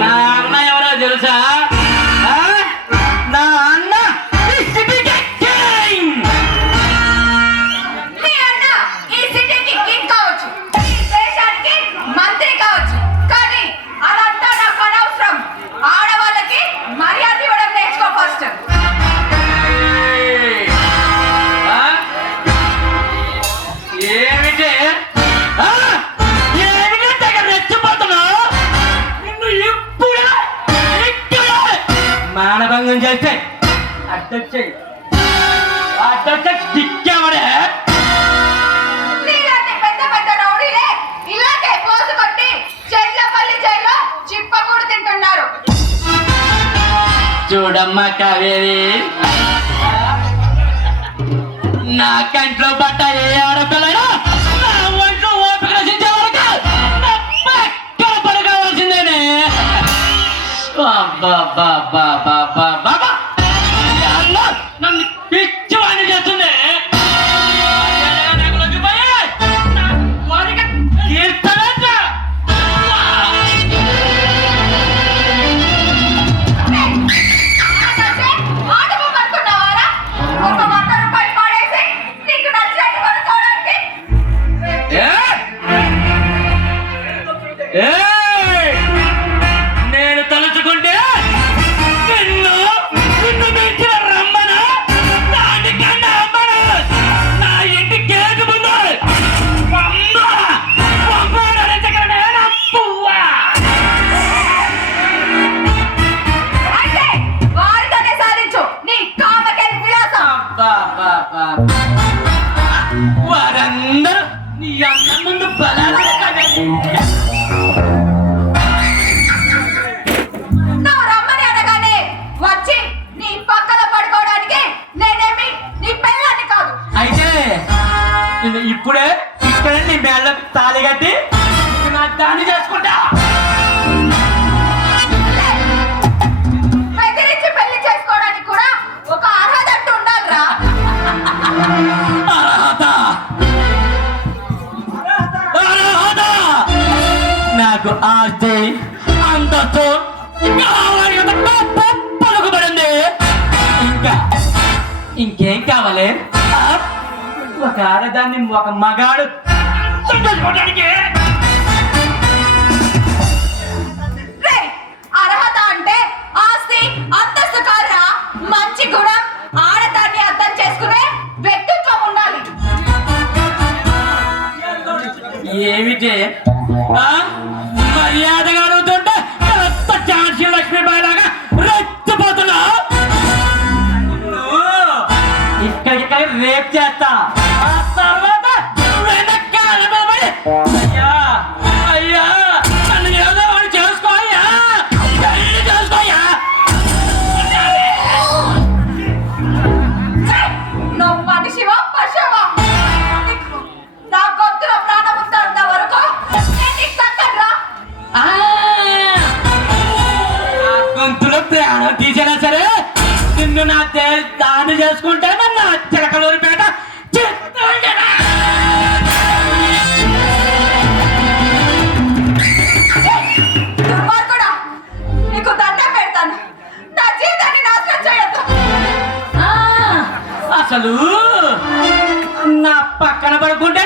నా అన్న ఎవరో తెలుసా? నా అన్న మంత్రి కావచ్చు, కానీ అదంతా నాకు అనవసరం. ఆడవాళ్ళకి మర్యాద ఇవ్వడం నేర్చుకో ఫస్ట్. ఏమిటి రెచ్చిపోతున్నావు? నిన్ను ఇప్పుడే మానభంగం చేస్తే అడ్డొచ్చే దిక్కేవడే. నీలాంటి పెద్ద పెద్ద రౌడీలే ఇలాగే పోసు కొట్టి చెట్లపల్లి జైల్లో చిప్పకూడు తింటున్నారు. చూడమ్మా కావేరి, నా కంట్లో పట్ట ఏ ఆడపిల్లైనా నా ఒంట్లో ఓపిక రచించే వరకు నా పక్కన పడుకోవాల్సిందేనే. నన్ను పిచ్చివాణి చేస్తుంది. నేను తలుచుకుంటే నిన్ను మించిన రమ్మను, దానికన్నా అమ్మను నా ఇంటి గేటు ముందు వారితోనే సాధించు నీ కామకెళ్ళి విలాసం. వారందరూ నీ అన్నం ముందు బలాలు నువ్వు రమ్మని అనగానే వచ్చి నీ పక్కన పడుకోవడానికి నేనేమి నీ పెళ్ళాన్ని కాదు. అయితే ఇప్పుడే నీ మేళ్ళ తాళి కట్టి నా దాన్ని చేసుకుంటా. బెదిరించి పెళ్లి చేసుకోవడానికి కూడా ఒక అర్హత అంటూ ఉండాలిరా. నాకు ఆస్తి అంతస్తు పలుకుబడింది, ఇంకేం కావాలి? ఒక ఆడదాన్ని ఒక మగాడు అర్హత అంటే ఆస్తి అంతస్తు కాదురా, మంచి గుణం, ఆడదాన్ని అర్థం చేసుకునే వ్యక్తిత్వం ఉండాలి. ఏమిటి మర్యాదగా అడుగుతుంటే ఝాన్సీ లక్ష్మీబాయి లాగా రెచ్చిపోతున్నా. ఇక్కడిక్కడ రేప్ చేస్తా, ఆ తర్వాత వెనకాల నిలబడి అయ్యా అయ్యా నన్ను ఏదో వాడు చేసుకోయ్యా, పెళ్లి చేసుకోయ్యా. నువ్వు మనిషివా పశువా? నా గొంతులో ప్రాణం ఉందంత వరకు గొంతులో ప్రాణం తీసినా సరే నిన్ను నా దాన్ని చేసుకుంటే నా చిలకలూరిపేట దుర్మార్గుడా, నీకు దండం పెడతాను. నా జీవితాన్ని నాశనం చేయొద్దు. అసలు నా పక్కన పడుకుంటే